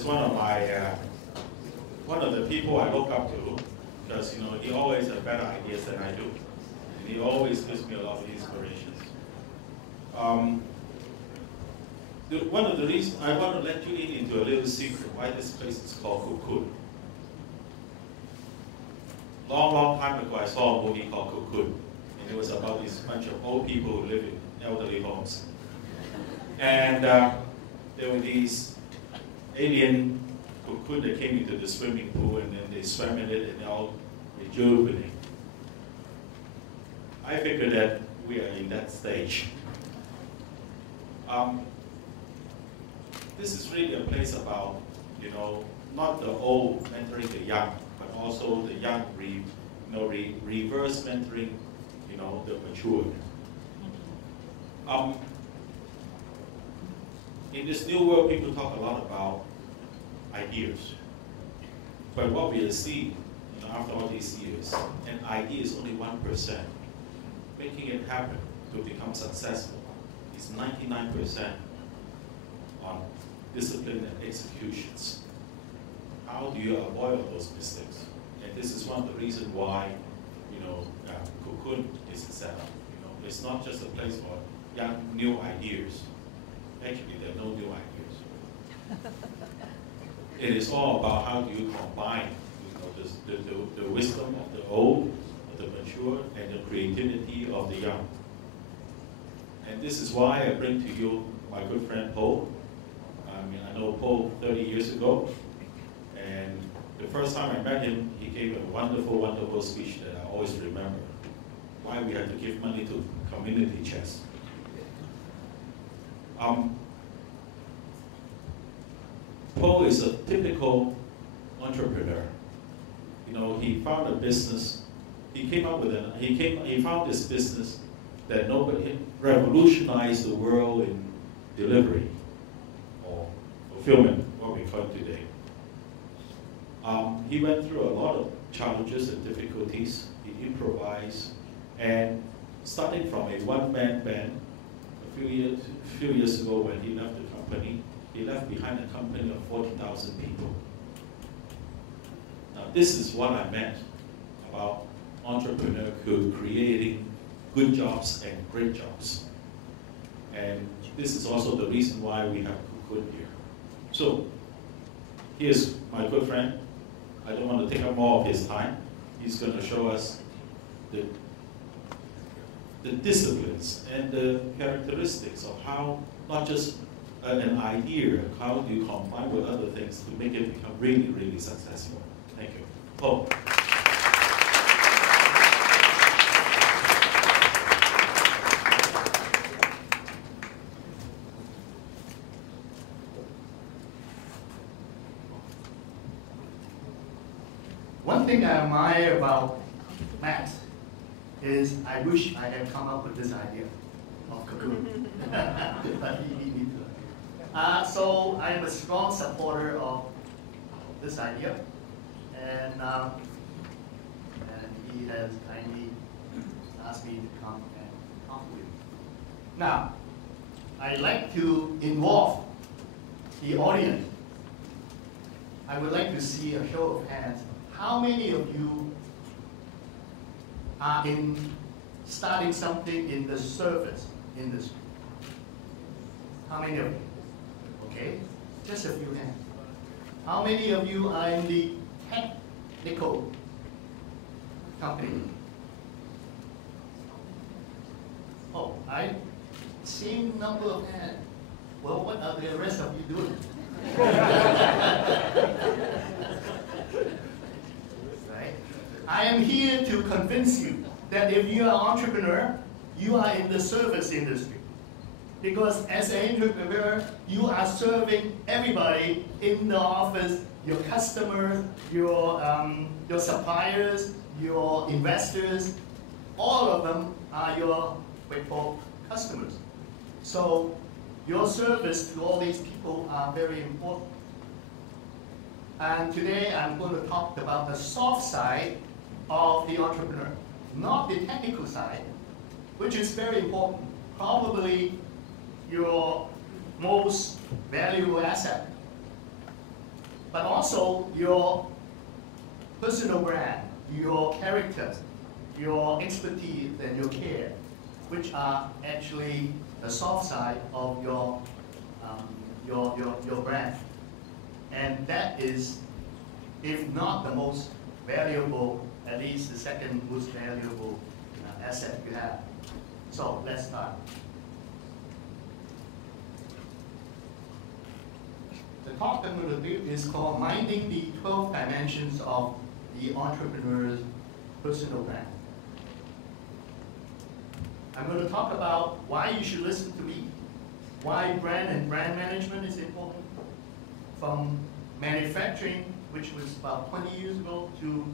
is one of the people I look up to, because he always has better ideas than I do, and he always gives me a lot of inspirations. One of the reasons I want to let you in into a little secret why this place is called CoCoon. Long time ago, I saw a movie called CoCoon, and it was about this bunch of old people who live in elderly homes. And there were these alien cocoon that came into the swimming pool, and then they swam in it, and they all rejuvenate. I figured that we are in that stage. This is really a place about, not the old mentoring the young, but also the young reverse mentoring, the matured. In this new world, people talk a lot about ideas. But what we are seeing, after all these years, an idea is only 1%. Making it happen to become successful is 99% on discipline and executions. How do you avoid all those mistakes? And this is one of the reasons why, CoCoon is set up. It's not just a place for young, new ideas. Actually, there are no new ideas. It is all about how do you combine, the wisdom of the old, of the mature, and the creativity of the young. And this is why I bring to you my good friend Paul. I know Paul 30 years ago, and the first time I met him, he gave a wonderful, wonderful speech that I always remember. Why we had to give money to community chest. Paul is a typical entrepreneur. He found a business. He found this business that nobody revolutionized the world in delivery or fulfillment, what we call it today. He went through a lot of challenges and difficulties. He improvised, and starting from a one-man band, a few years ago when he left the company, he left behind a company of 40,000 people. Now this is what I meant about entrepreneur creating good jobs and great jobs. And this is also the reason why we have CoCoon here. So here's my good friend. I don't want to take up more of his time. He's going to show us the disciplines and the characteristics of how, not just an idea, how do you combine with other things to make it become really, really successful. Thank you. Paul. One thing I admire about Matt is I wish I had come up with this idea of CoCoon. But he beat me to it. So I am a strong supporter of this idea, and he has kindly asked me to come and talk with him. Now, I'd like to involve the audience. I would like to see a show of hands. How many of you are starting something in the service industry? How many of you? Okay, just a few hands. How many of you are in the technical company? Oh, I see a number of hands. Well, what are the rest of you doing? Right? I am here to convince you that if you are an entrepreneur, you are in the service industry. Because as an entrepreneur, you are serving everybody in the office, your customers, your suppliers, your investors, all of them are your customers. So your service to all these people are very important. And today I'm going to talk about the soft side of the entrepreneur, not the technical side, which is very important. Probably your most valuable asset. but also your personal brand, your character, your expertise, and your care, which are actually the soft side of your brand. And that is, if not the most valuable, at least the second most valuable asset you have. So let's start. The talk I'm going to do is called Minding the 12 Dimensions of the Entrepreneur's Personal Brand. I'm going to talk about why you should listen to me, why brand and brand management is important, from manufacturing, which was about 20 years ago, to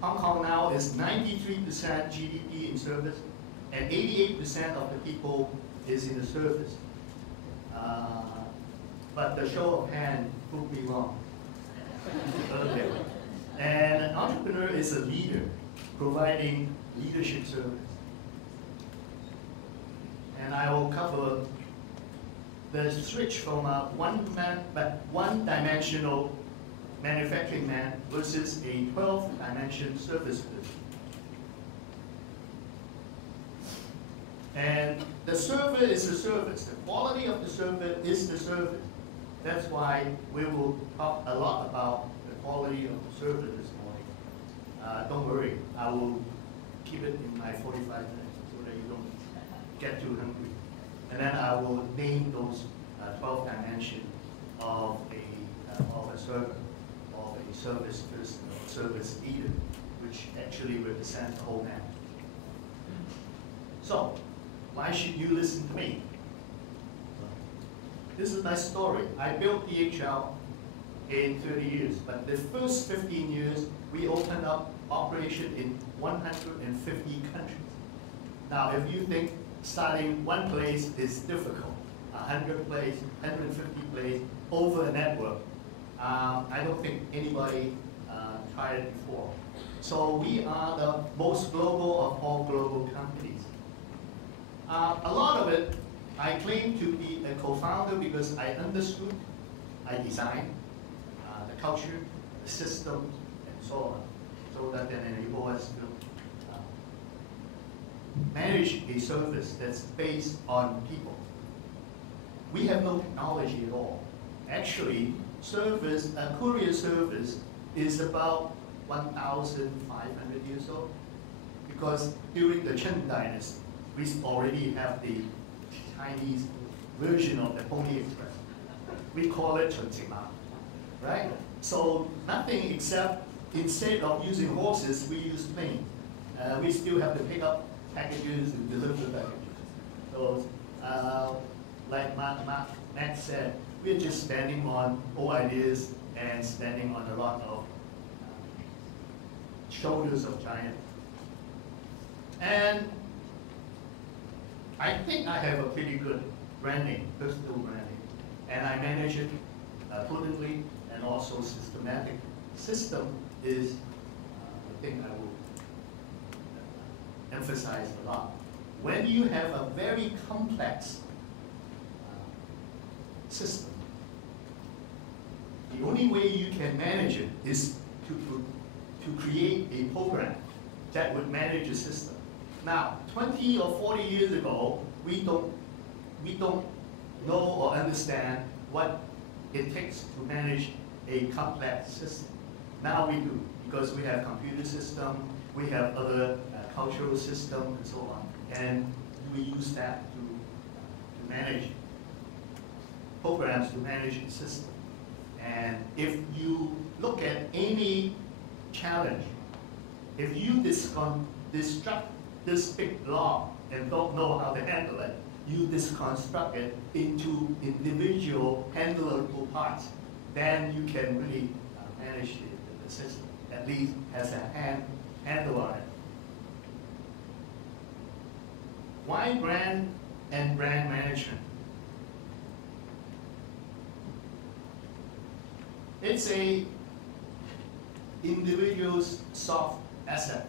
Hong Kong now is 93% GDP in service, and 88% of the people is in the service. But the show of hand proved me wrong. Okay. And an entrepreneur is a leader providing leadership service. And I will cover the switch from a one-dimensional manufacturing man versus a 12-dimension service business. And the server is the service. The quality of the server is the service. That's why we will talk a lot about the quality of the server this morning. Don't worry, I will keep it in my 45 minutes so that you don't get too hungry. And then I will name those 12 dimensions of a server, of a service person, or service leader, which actually represents the whole man. So, why should you listen to me? This is my story. I built DHL in 30 years, but the first 15 years, we opened up operation in 150 countries. Now, if you think starting one place is difficult, 100 place, 150 place, over a network, I don't think anybody tried it before. So we are the most global of all global companies. A lot of it, I claim to be a co-founder because I understood, I designed the culture, the system, and so on, so that then enable us to manage a service that's based on people. We have no technology at all. Actually, courier service is about 1,500 years old, because during the Chung dynasty, we already have the Chinese version of the Pony Express. We call it Chung, right? So nothing except, instead of using horses, we use planes. We still have to pick up packages and deliver packages. So, like Matt said, we're just standing on old ideas and standing on a lot of shoulders of giants. And I think I have a pretty good branding, personal branding, and I manage it prudently and also systematically. System is the thing I will emphasize a lot. When you have a very complex system, the only way you can manage it is to create a program that would manage a system. Now, 20 or 40 years ago, we don't know or understand what it takes to manage a complex system. Now we do, because we have computer system, we have other cultural system, and so on, and we use that to manage programs, to manage the system. And if you look at any challenge, if you destruct this big block and don't know how to handle it, you deconstruct it into individual handleable parts, then you can really manage the system, at least has a handle on it. Why brand and brand management? It's a individual's soft asset.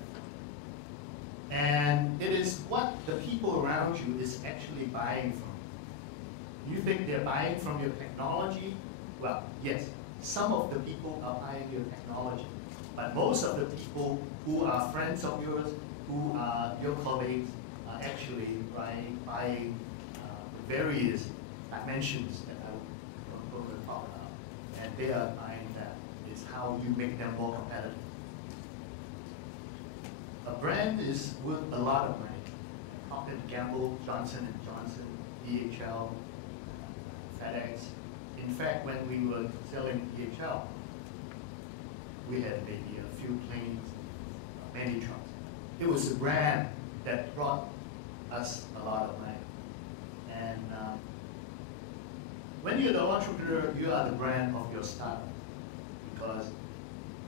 And it is what the people around you is actually buying from. You think they're buying from your technology? Well, yes, some of the people applying your technology, but most of the people who are friends of yours, who are your colleagues, are actually buying various dimensions that I'm going to talk about. And they are buying that. It's how you make them more competitive. A brand is worth a lot of money. Procter & Gamble, Johnson & Johnson, DHL, FedEx. In fact, when we were selling DHL, we had maybe a few planes, many trucks. It was a brand that brought us a lot of money. And when you're the entrepreneur, you are the brand of your startup. Because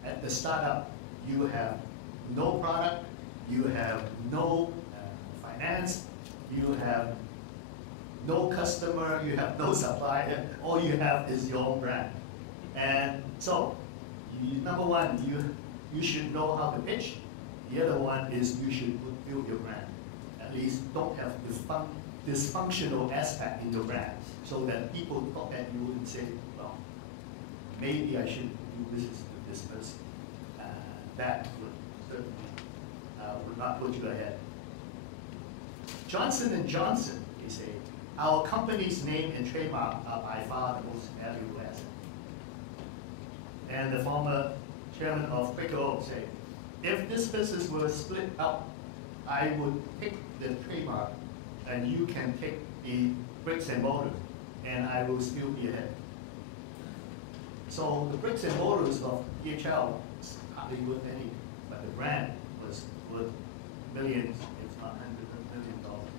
at the startup, you have no product, you have no finance, you have no customer, you have no supplier, all you have is your own brand. And so, number one, you should know how to pitch. The other one is you should build your brand. At least don't have dysfunctional aspect in your brand so that people look at you and say, well, maybe I should do business with this person. That would certainly would not put you ahead. Johnson & Johnson, they say, our company's name and trademark are by far the most valuable asset. And the former chairman of CoCoon said, if this business were split up, I would take the trademark and you can take the bricks and mortar and I will still be ahead. So the bricks and mortars of DHL is hardly worth anything, but the brand was worth millions, if not hundreds of millions of dollars.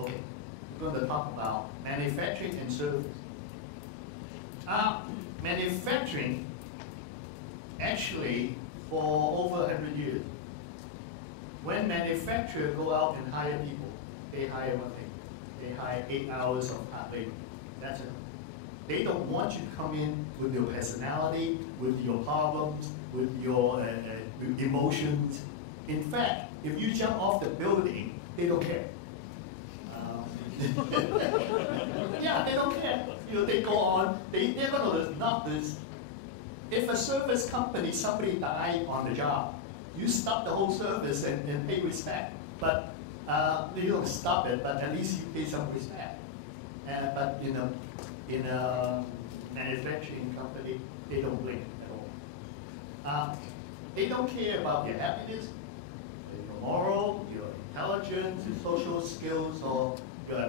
Okay, we're going to talk about manufacturing and service. Manufacturing, actually, for over 100 years, when manufacturers go out and hire people, they hire one thing. They hire 8 hours of hard labor. That's it. They don't want you to come in with your personality, with your problems, with your emotions. In fact, if you jump off the building, they don't care. Yeah, they don't care. You know, they go on. They're going to not this. If a service company, somebody died on the job, you stop the whole service and pay respect. But you don't stop it, but at least you pay some respect. But in a manufacturing company, they don't blink at all. They don't care about your happiness, your moral, your intelligence, your social skills, or your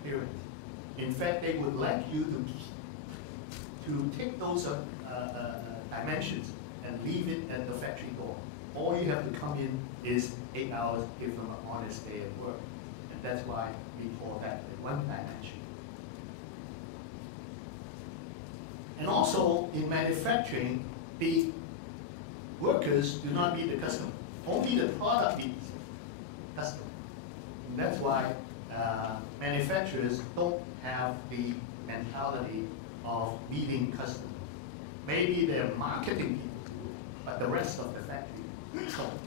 appearance. In fact, they would like you to take those dimensions and leave it at the factory door. All you have to come in is 8 hours, give them an honest day at work. And that's why we call that the one dimension. And also, in manufacturing, the workers do not meet the customer. Only the product meets the customer. And that's why manufacturers don't have the mentality of meeting customers. Maybe their marketing people do, but the rest of the factory don't.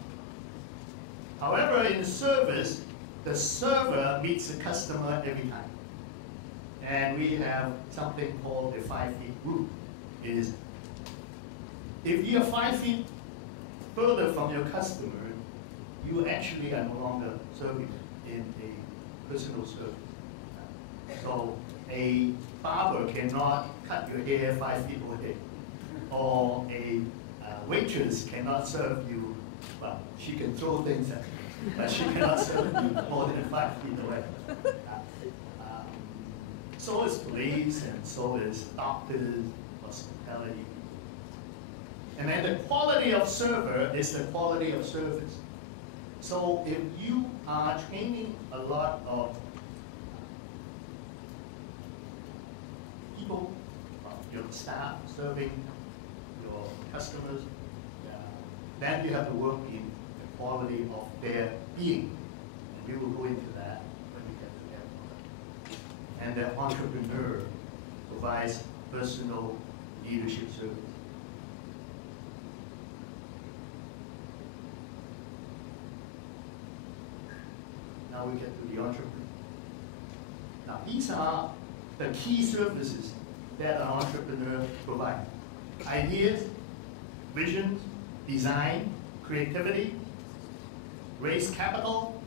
However, in service, the server meets the customer every time. And we have something called the 5 feet rule. Is if you're 5 feet further from your customer, you actually are no longer serving in a personal service. So a barber cannot cut your hair 5 feet away, or a waitress cannot serve you. Well, she can throw things at you, but she cannot serve you more than 5 feet away. So is police, and so is doctors, hospitality. And then the quality of server is the quality of service. So if you are training a lot of people, your staff serving your customers, then you have to work in the quality of their being. And we will go into that when we get to that. And the entrepreneur provides personal leadership service. Now Now we get to the entrepreneur. Now these are the key services that an entrepreneur provides. Ideas, vision, design, creativity, raise capital,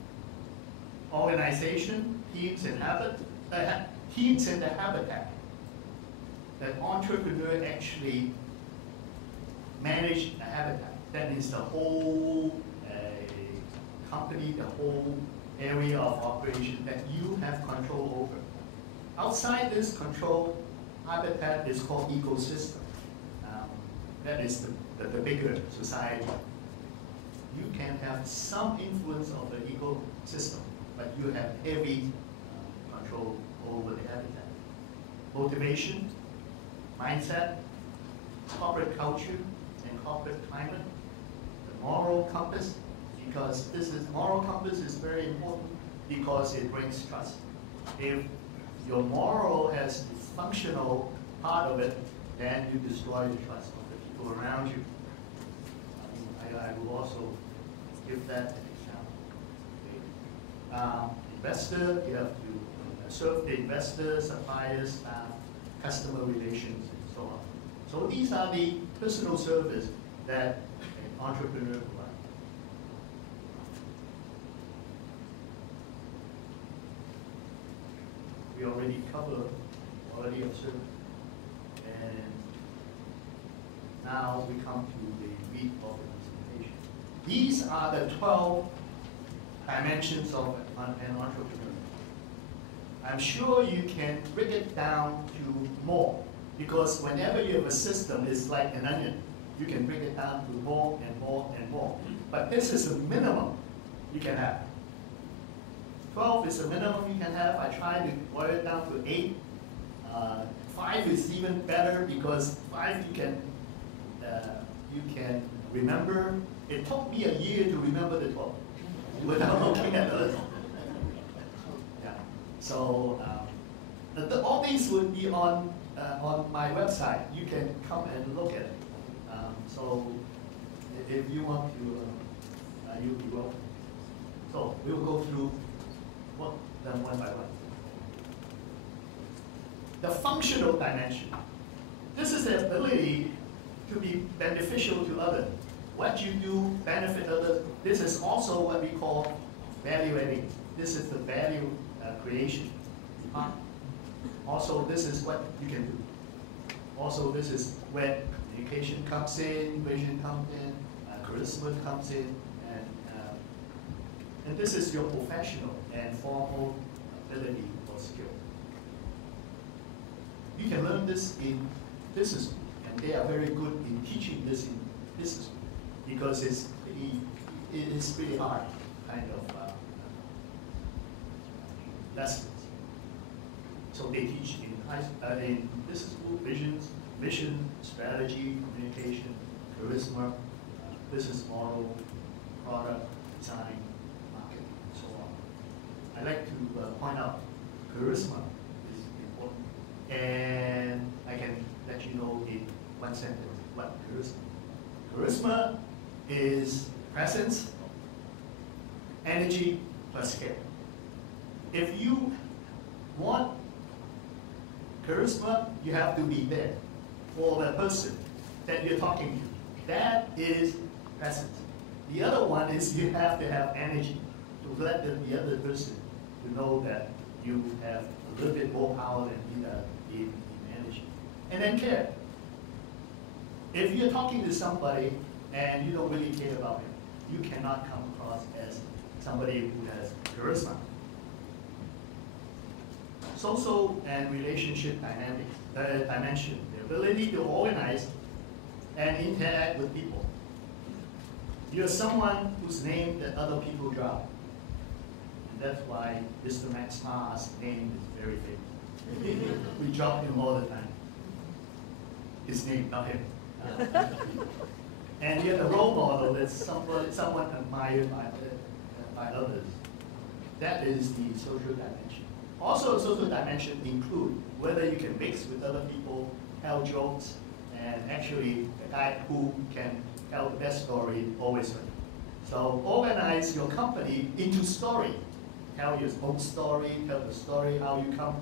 organization, teams and teams and the habitat. That entrepreneur actually manage a habitat. That is the whole company, the whole area of operation that you have control over. Outside this control, habitat is called ecosystem. That is the bigger society. You can have some influence of the ecosystem, but you have heavy control over the habitat. Motivation, mindset, corporate culture, and corporate climate. The moral compass, because moral compass is very important because it brings trust. If your moral has dysfunctional part of it, then you destroy the trust of the people around you. I will also give that an example. Investor, you have to serve the investor, suppliers, staff, customer relations, and so on. So these are the personal service that an entrepreneur provides. We already covered quality of service. And now we come to the meat of the presentation. These are the 12 dimensions of an entrepreneur. I'm sure you can break it down to more, because whenever you have a system, it's like an onion. You can break it down to more and more and more. But this is a minimum you can have. 12 is the minimum you can have. I try to boil it down to 8. 5 is even better because 5 you can remember. It took me a year to remember the 12 without looking at others. Yeah. So all these would be on my website. You can come and look at it. So if you want to, you'll be welcome. So we'll go through them one by one. The functional dimension. This is the ability to be beneficial to others. What you do benefit others. This is also what we call value adding. This is the value creation. Also, this is what you can do. Also, this is where education comes in, vision comes in, charisma comes in, and this is your professional and formal ability or skill. You can learn this in business school, and they are very good in teaching this in business school because it's pretty hard kind of lessons. So they teach in business school vision, strategy, communication, charisma, business model, product, design, marketing, and so on. I like to point out charisma is important, and I can let you know in one sentence what charisma. Charisma is presence, energy plus care. If you want charisma, you have to be there for the person that you're talking to. That is presence. The other one is you have to have energy to let the other person to know that you have a little bit more power than in energy. And then care. If you're talking to somebody and you don't really care about him, you cannot come across as somebody who has charisma. Social and relationship dimension, the ability to organize and interact with people. You're someone whose name that other people drop. And that's why Mr. Max Ma's name is very famous. We drop him all the time. His name, not him. And you're the role model that's someone admired by others. That is the social dimension. Also, social dimension include whether you can mix with other people, tell jokes, and actually the guy who can tell the best story always wins. So organize your company into story. tell your own story, tell the story how you come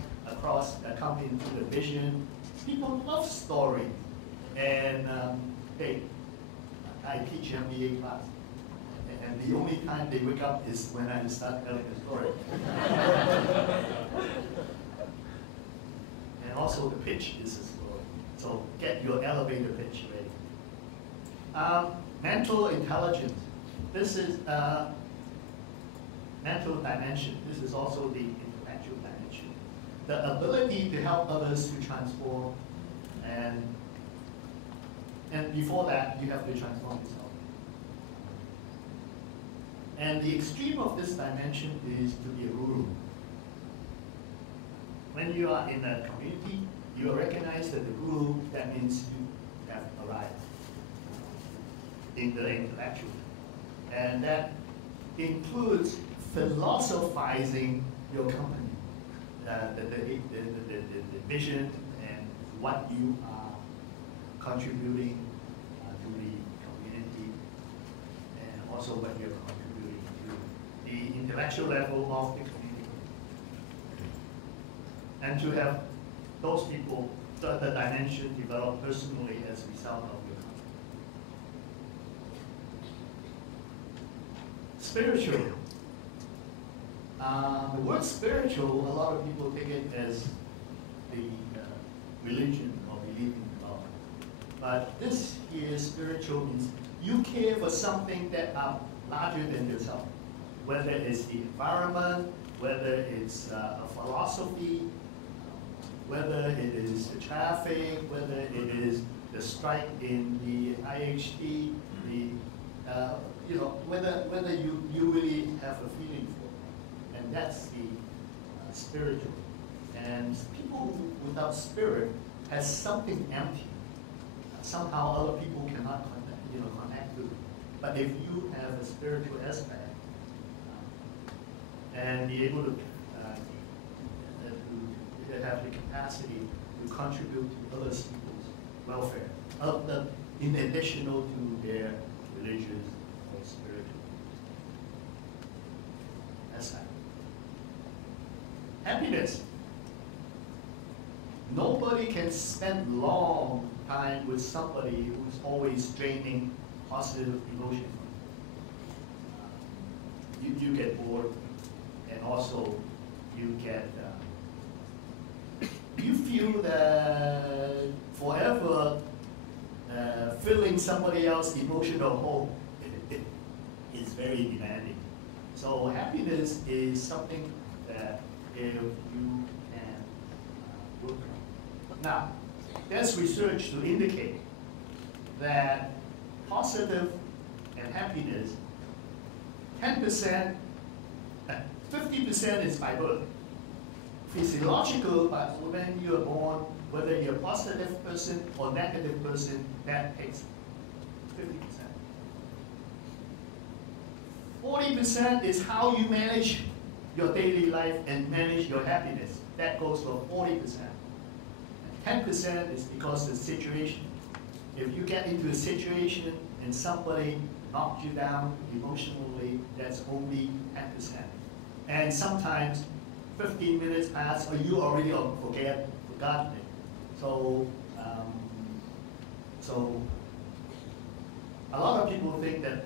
into the vision. People love story. And hey, I teach MBA class. And the only time they wake up is when I start telling a story. And also the pitch is a story. So get your elevator pitch ready. Mental intelligence. This is mental dimension. This is also the intellectual dimension. The ability to help others to transform, and before that, you have to transform yourself. And the extreme of this dimension is to be a guru. When you are in a community, you recognize that the guru, that means you have arrived in the intellectual. And that includes philosophizing your company, the vision and what you are contributing to the community, and also what you're contributing to the intellectual level of the community. And to have those people, the dimension develop personally as a result of your company. Spiritual. The word spiritual, a lot of people take it as the religion or belief in God. But this here, spiritual, means you care for something that are larger than yourself. Whether it's the environment, whether it's a philosophy, whether it is the traffic, whether it is the strike in the IHT, whether you really have a feeling for it. And that's the spiritual. And people without spirit has something empty. Somehow other people cannot connect to it. But if you have a spiritual aspect and be able to have the capacity to contribute to other people's welfare, in addition to their religious or spiritual aspect. Happiness. Nobody can spend long time with somebody who's always draining positive emotion. You get bored, and also you get you feel that forever filling somebody else's emotional hole is very demanding. So happiness is something that if you can work on. Now, there's research to indicate that positive and happiness, 10%, 50% is by birth. Physiological, but when you are born, whether you're a positive person or negative person, that takes 50%. 40% is how you manage your daily life and manage your happiness. That goes for 40%. And 10% is because of the situation. If you get into a situation and somebody knocks you down emotionally, that's only 10%. And sometimes 15 minutes pass, or you already forgotten it. So, a lot of people think that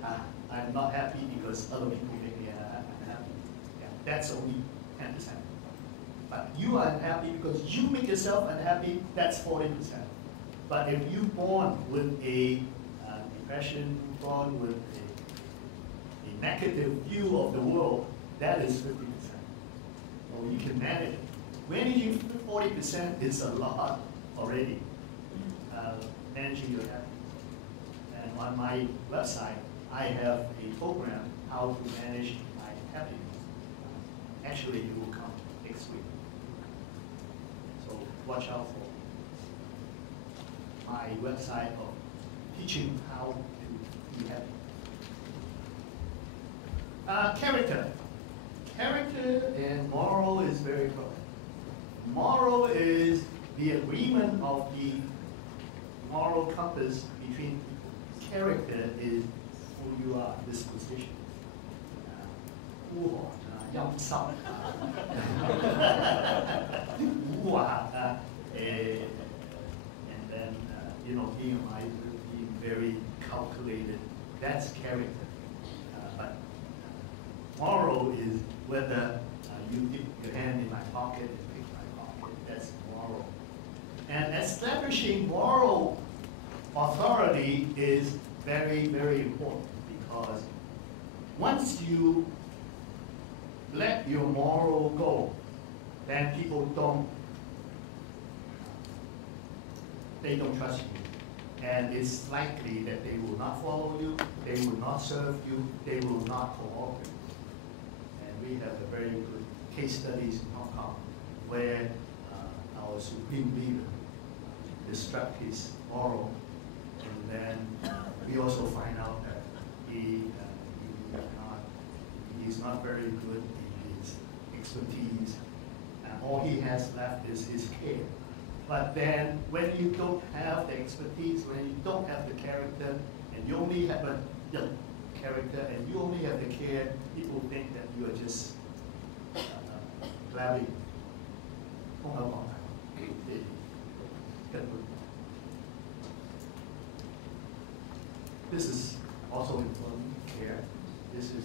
I'm not happy because other people make me unhappy. Yeah, that's only 10%. But you are unhappy because you make yourself unhappy, that's 40%. But if you're born with a depression, born with a negative view of the world, that is 50%. So you can manage it. Managing 40% is a lot already. Managing your happiness. And on my website, I have a program how to manage my happiness. Actually, it will come next week. So watch out for my website of teaching how to be happy. Character. Character and moral is very close. Moral is the agreement of the moral compass between people. Character is who you are, disposition. 孤寒陰濕古惑and then being a miser, being very calculated, that's character. But moral is whether you dip your hand in my pocket and pick my pocket, that's moral. And establishing moral authority is very, very important, because once you let your moral go, then people don't trust you. And it's likely that they will not follow you, they will not serve you, they will not cooperate. And we have a very good case studies in Hong Kong where our supreme leader destruct his moral, and then we also find out that he's not very good in his expertise, and all he has left is his care. But then when you don't have the expertise, when you don't have the character, and you only have a character and you only have the care, people think that you are just blabbing. This is also important here. This is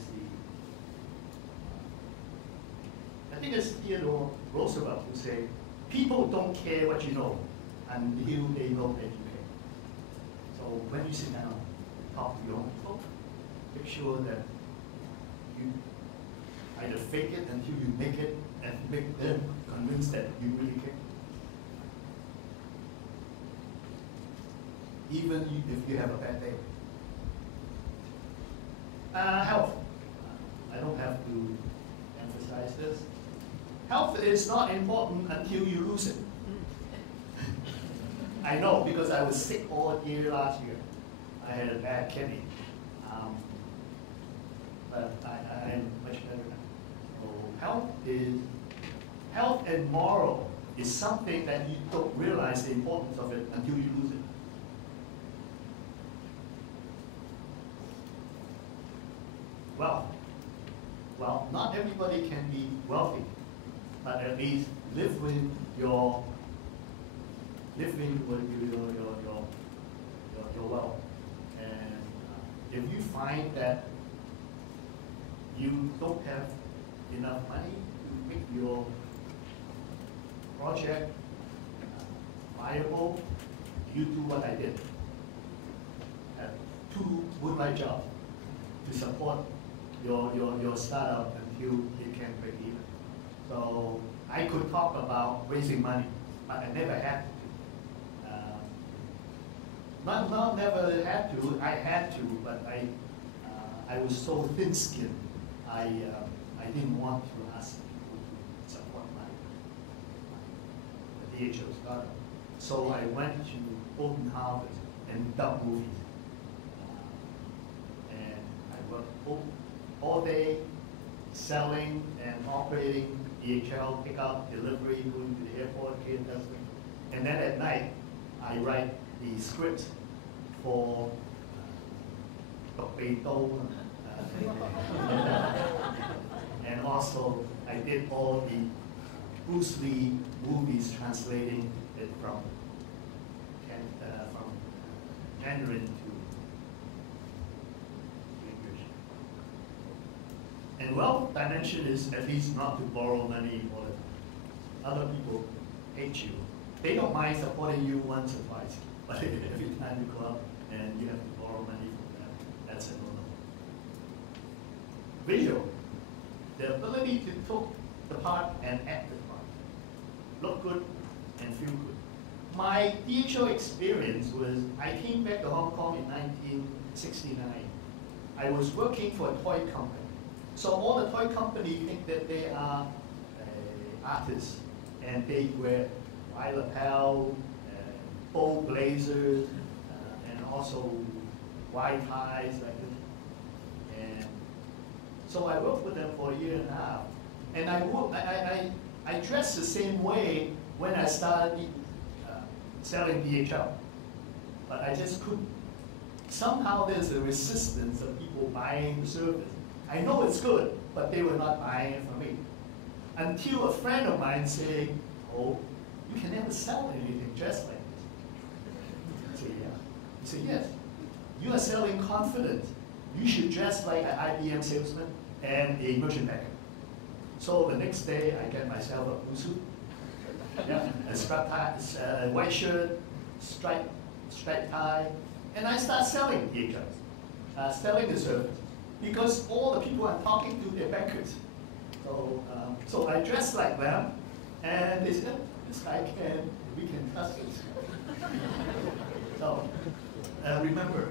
I think it's Theodore Roosevelt who said, people don't care what you know until they know that you care. So when you sit down, talk to your own folk, make sure that you either fake it until you make it and make them convinced that you really care. Even if you have a bad day. Health. I don't have to emphasize this. Health is not important until you lose it. I know, because I was sick all year last year. I had a bad kidney. But I am much better now. So health and moral is something that you don't realize the importance of it until you lose it. Well, not everybody can be wealthy, but at least live with your wealth. And if you find that you don't have enough money to make your project viable, you do what I did. Have 2 moonlight jobs to support your startup until it can break even. So I could talk about raising money, but I never had to. Not never had to. I had to, but I was so thin-skinned. I didn't want to ask people to support the DHO startup. So I went to Open Harvest and dub movies. And I worked all day selling and operating DHL, pickup, delivery, going to the airport, and then at night I write the scripts for and also I did all the Bruce Lee movies, translating it from Mandarin to English. And wealth dimension is at least not to borrow money or other people hate you. They don't mind supporting you once or twice, but every time you go up and you have to borrow money from them, that's a no-no. Visual, the ability to talk the part and act the part. Look good and feel good. My DHL experience was, I came back to Hong Kong in 1969. I was working for a toy company. So all the toy companies think that they are artists, and they wear white lapel, bow blazers, and also white ties like this. And so I worked with them for a year and a half. And I dressed the same way when I started selling DHL. But I just couldn't. Somehow there's a resistance of people buying the service. I know it's good, but they were not buying it from me. Until a friend of mine said, oh, you can never sell anything just like this. I said, yeah. He said, yes. You are selling confidence. You should dress like an IBM salesman and a merchant banker. So the next day, I get myself a blue suit, yeah, a striped tie, a white shirt, striped tie, and I start selling the accounts, selling the service, because all the people I'm talking to, they're bankers. So I dress like them, and they said, this guy we can trust this. So remember,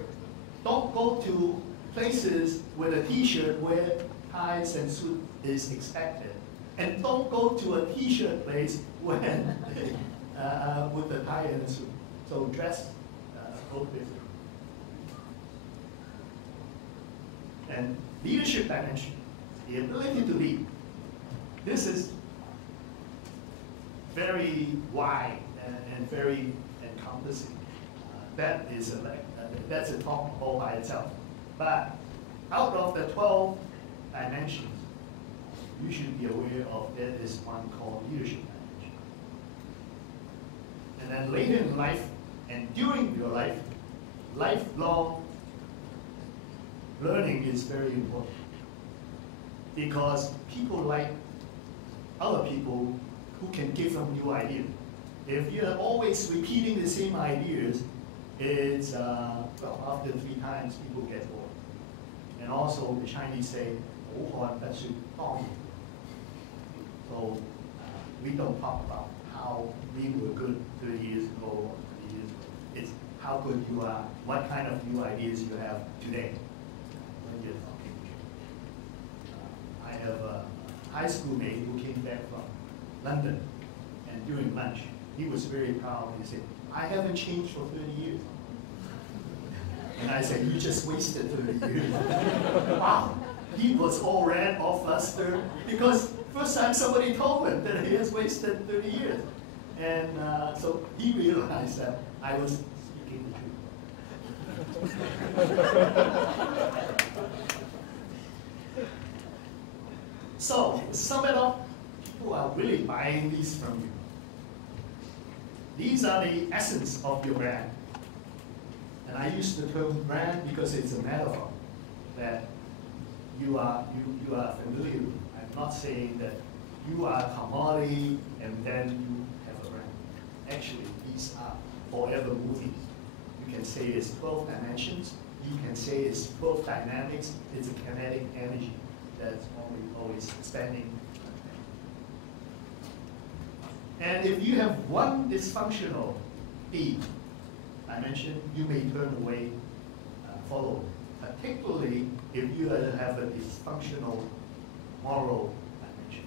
don't go to places with a t-shirt where ties and suit is expected. And don't go to a t-shirt place when with the tie and the suit. So dress appropriately. And leadership dimension, the ability to lead. This is very wide and very encompassing. That's a talk all by itself. But out of the 12 dimensions, you should be aware of there is one called leadership dimension. And then later in life and during your life, lifelong learning is very important. Because people like other people who can give them new ideas. If you're always repeating the same ideas, it's, well, after 3 times, people get bored. And also, the Chinese say, 好漢不說當然. So, we don't talk about how we were good 30 years ago or 20 years ago. It's how good you are, what kind of new ideas you have today when you're talking. I have a high school mate who came back from London, and during lunch, he was very proud. He said, I haven't changed for 30 years. And I said, you just wasted 30 years. Wow. He was all red, all flustered, because first time somebody told him that he has wasted 30 years. And so he realized that I was speaking the truth. So, to sum it up, people are really buying these from you. These are the essence of your brand. And I use the term brand because it's a metaphor that you are familiar with. I'm not saying that you are a commodity and then you have a brand. Actually, these are forever moving. You can say it's 12 dimensions. You can say it's 12 dynamics. It's a kinetic energy that's always expanding. And if you have one dysfunctional dimension, you may turn away following. Particularly if you have a dysfunctional moral dimension.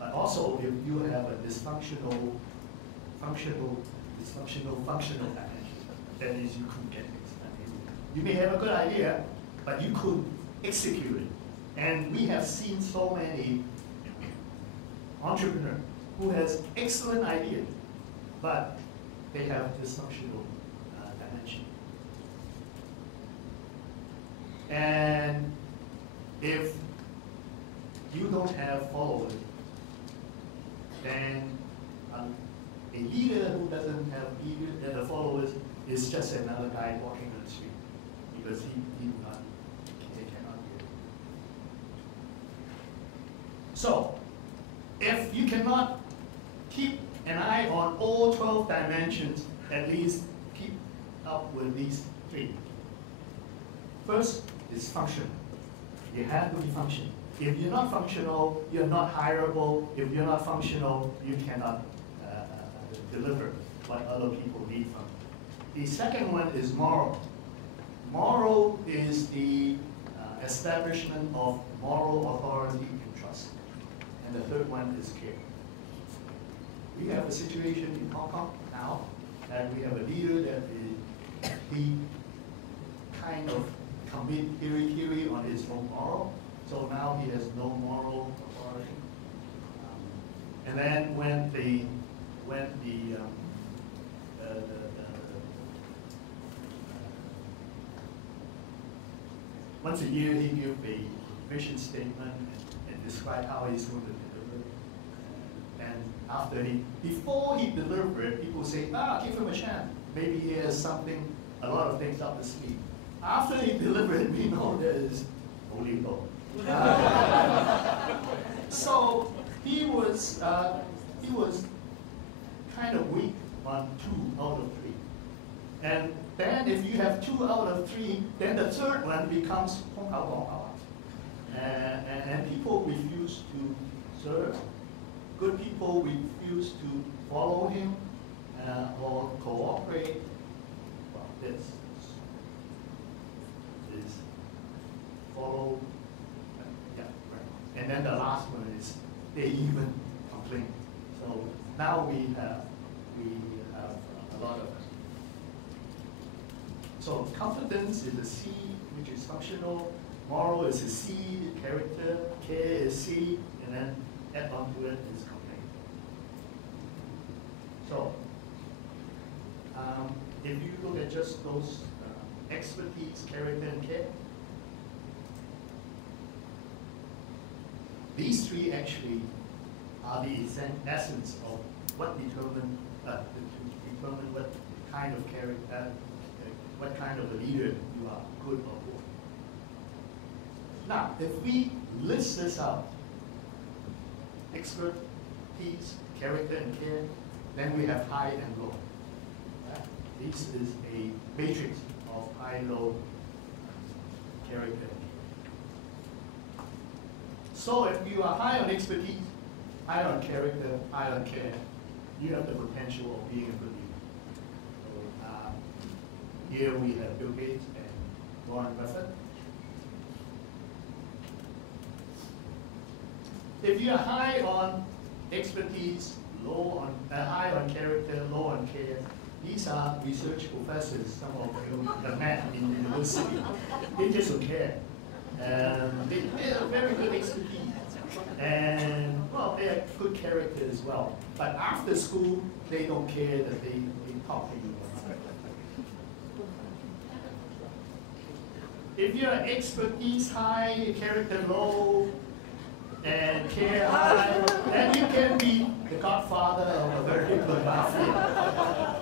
But also if you have a dysfunctional functional dimension, that is you couldn't get it. You may have a good idea, but you couldn't execute it. And we have seen so many entrepreneurs who has excellent ideas, but they have dysfunctional dimension. And if you don't have followers, then a leader who doesn't have followers is just another guy walking on the street, because they cannot do it. So, if you cannot keep an eye on all 12 dimensions, at least keep up with these 3. First is function. You have to be functional. If you're not functional, you're not hireable. If you're not functional, you cannot deliver what other people need from you. The second one is moral. Moral is the establishment of moral authority and trust. And the third one is care. We have a situation in Hong Kong now that we have a leader that he kind of commit theory on his own moral. So now he has no moral authority. And then when once a year he gives a vision statement and describe how he's going to deliver it. And after before he delivers it, people say, give him a chance. Maybe he has something, a lot of things up his sleeve. After he delivers it, we know there is only go. So he was kind of weak on 2 out of 3. And then if you have 2 out of 3, then the third one becomes and people refuse to serve. Good people refuse to follow him or cooperate. Well, this is follow. Yeah, right. And then the last one is they even complain. So now we have a lot of it. So competence is a C, which is functional. Moral is a C, character. Care is C, and then add on to it is complaint. So if you look at just those expertise, character, and care, these 3 actually are the essence of what determine what kind of character, what kind of a leader you are, good or poor. Now, if we list this out, expertise, character, and care, then we have high and low. This is a matrix of high, low, character, and care. So if you are high on expertise, high on character, high on care, you have the potential of being a good leader. So here we have Bill Gates and Warren Buffett. If you are high on expertise, high on character, low on care, these are research professors, some of you have met in the university. They just don't care. They have very good expertise. And, well, they have good character as well. But after school, they don't care that they talk to you. If you're expertise high, character low, and care high, then you can be the godfather of a very good mafia.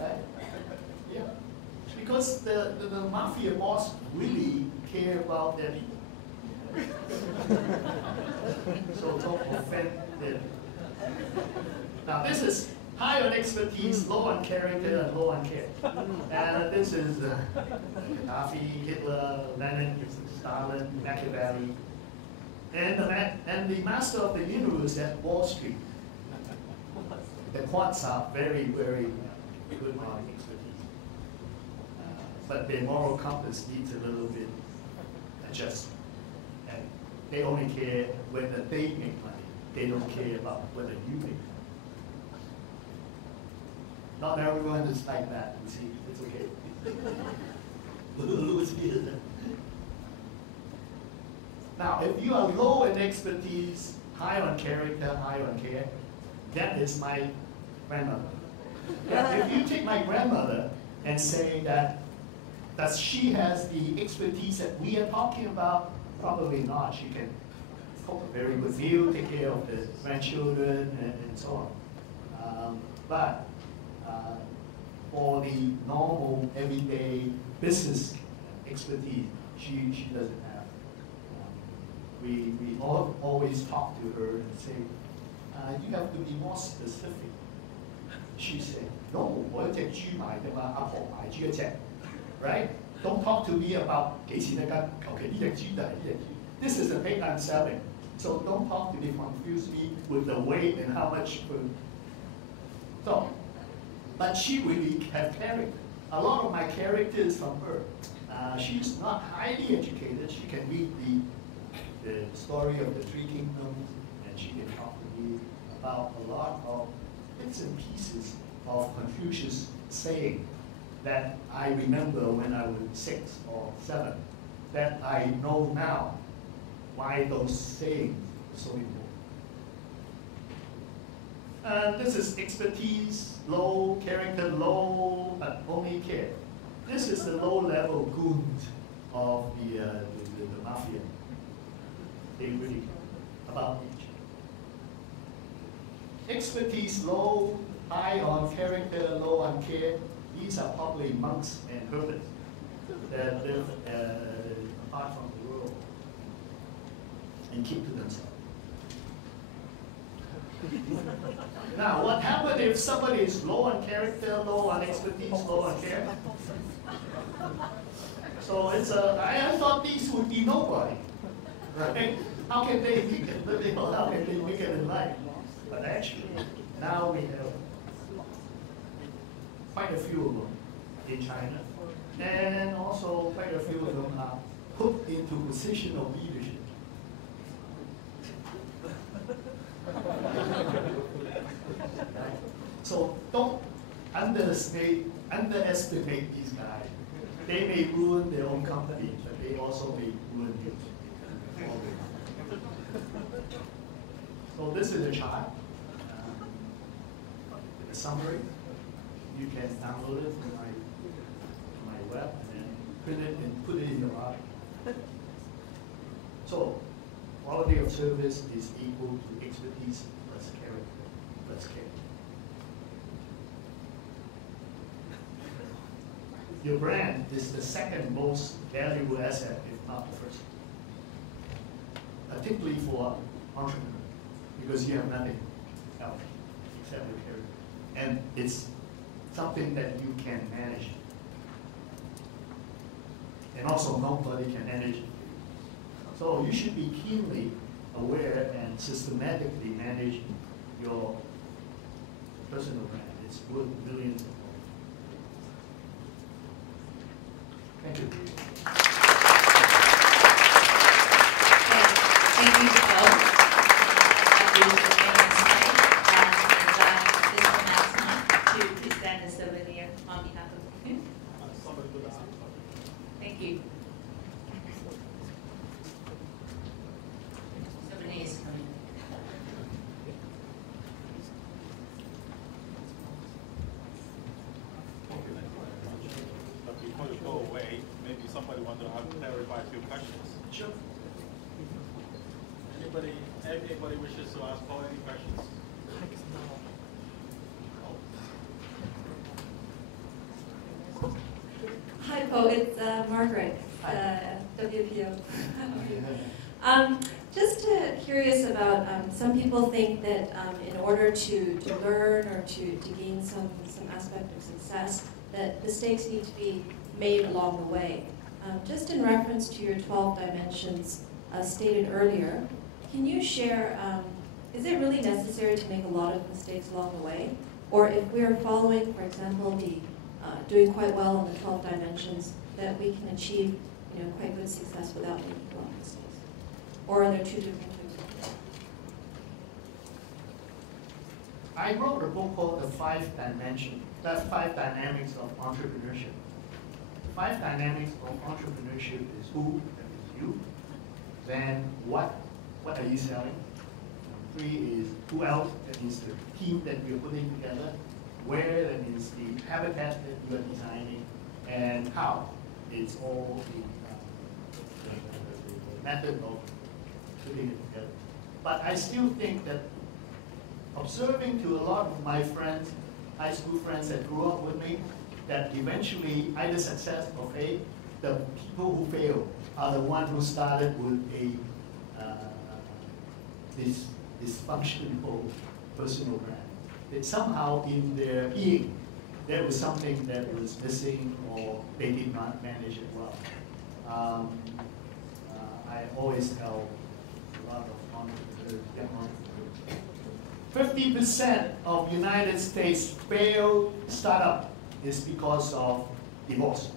Right? Yeah. Because the mafia boss really care about their people. So don't offend them. Now this is high on expertise, low on character, and low on care. And this is Gaddafi, Hitler, Lenin, Stalin, Machiavelli, and the master of the universe at Wall Street. The quants are very, very good on expertise. But their moral compass needs a little bit adjustment. And they only care whether they make money. They don't care about whether you make money. Not everyone is like that, you see, it's okay. Now, if you are low in expertise, high on character, high on care, that is my grandmother. If you take my grandmother and say that does she has the expertise that we are talking about, probably not. She can cook a very good meal, take care of the grandchildren, and so on. But for the normal, everyday business expertise, she doesn't have. We always talk to her and say, you have to be more specific. She said, no, 我有隻豬賣㗎嘛，阿婆買豬一隻 right? Don't talk to me about 幾錢一斤，求其呢隻豬就係呢隻豬。This is the thing I'm selling. So don't talk to me, confuse me with the weight and how much food. So, but she really has character. A lot of my character is from her. She's not highly educated. She can read the story of the 3 kingdoms, and she can talk to me about a lot of bits and pieces of Confucius saying that I remember when I was 6 or 7, that I know now why those sayings are so important. This is expertise, low, character low, but only care. This is the low level goons. of the mafia. They really care about each. Expertise low, high on character, low on care. These are probably monks and hermits that live apart from the world and keep to themselves. Now, what happens if somebody is low on character, low on expertise, low on care? So it's I thought these would be nobody. Right? How can they make it living? How can they make it in life? But actually, now we have quite a few of them in China, and also quite a few of them are put into position of leadership. So don't underestimate these guys. They may ruin their own company, but they also may ruin yours. So this is a chart, a summary. You can download it from my web and print it and put it in your life. So quality of service is equal to expertise plus character plus care. Your brand is the second most valuable asset, if not the first. Particularly for entrepreneurs, because you have nothing else except your character. And it's something that you can manage. And also nobody can manage it. So you should be keenly aware and systematically manage your personal brand. It's worth millions of dollars. Thank you. Thank you both. To present the souvenir on behalf of CoCoon. Thank you. Souvenir is coming. But before you go away, maybe somebody wants to have clarify a few questions. Sure. Anybody wishes to ask Paul any questions? Hi, Paul. It's Margaret, WPO. Just curious about, some people think that in order to learn or to gain some aspect of success, that mistakes need to be made along the way. Just in reference to your 12 dimensions stated earlier, can you share, is it really necessary to make a lot of mistakes along the way? Or if we're following, for example, the doing quite well in the 12 dimensions, that we can achieve quite good success without making a lot of mistakes? Or are there two different things? I wrote a book called The Five Dynamics of Entrepreneurship. The 5 dynamics of entrepreneurship is who, that is you. Then what are you selling? 3 is who else, that means the team that you're putting together. Where, that means the habitat that you are designing. And how, it's all the method of putting it together. But I still think that observing to a lot of my friends, high school friends that grew up with me, that eventually either success or fail, the people who fail are the ones who started with a this dysfunctional personal brand. That somehow in their being, there was something that was missing or they did not manage it well. I always tell a lot of entrepreneurs, young entrepreneurs, 50% of United States failed startup is because of divorce.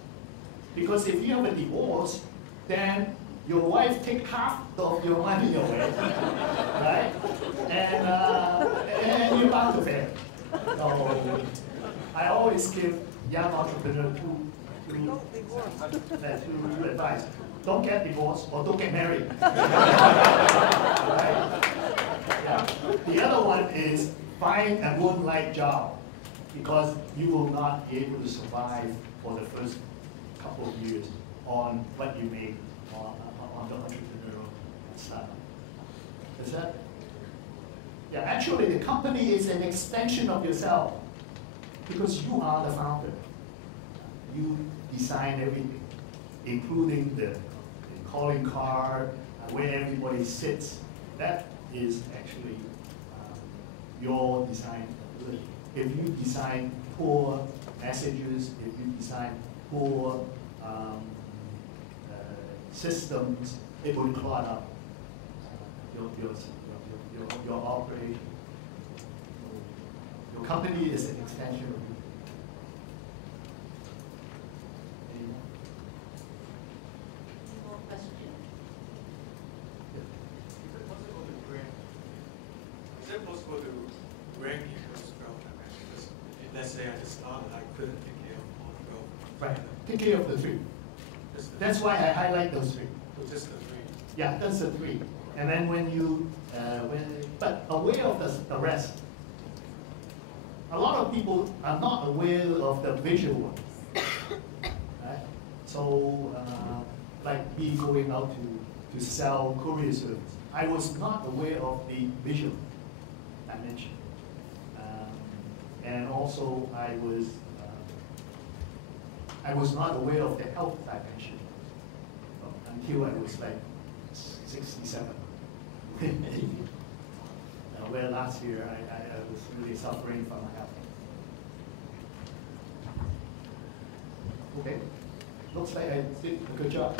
Because if you have a divorce, then your wife takes half of your money away, right? And you're bound to fail. So I always give young entrepreneurs two advice. Don't get divorced or don't get married. Right? Yeah. The other one is find a moonlight job, because you will not be able to survive for the first couple of years. on what you make on the entrepreneurial side. Is that? Yeah, actually the company is an extension of yourself because you are the founder. You design everything, including the calling card, where everybody sits. That is actually your design ability. If you design poor messages, if you design poor systems, it will clog up your operation. Your company is an extension of you. Any more questions? Is it possible to rank people's growth? Because let's say I just started, I couldn't take care of all the growth. Right. Take care of the three. That's why I highlight those three. Just the three. Yeah, that's the three. And then when you, but aware of the rest. A lot of people are not aware of the visual ones. Right? So, like me going out to sell courier service, I was not aware of the visual dimension. And also I was not aware of the health dimension until I was like 67. Where last year I was really suffering from health. Okay, looks like I did a good job.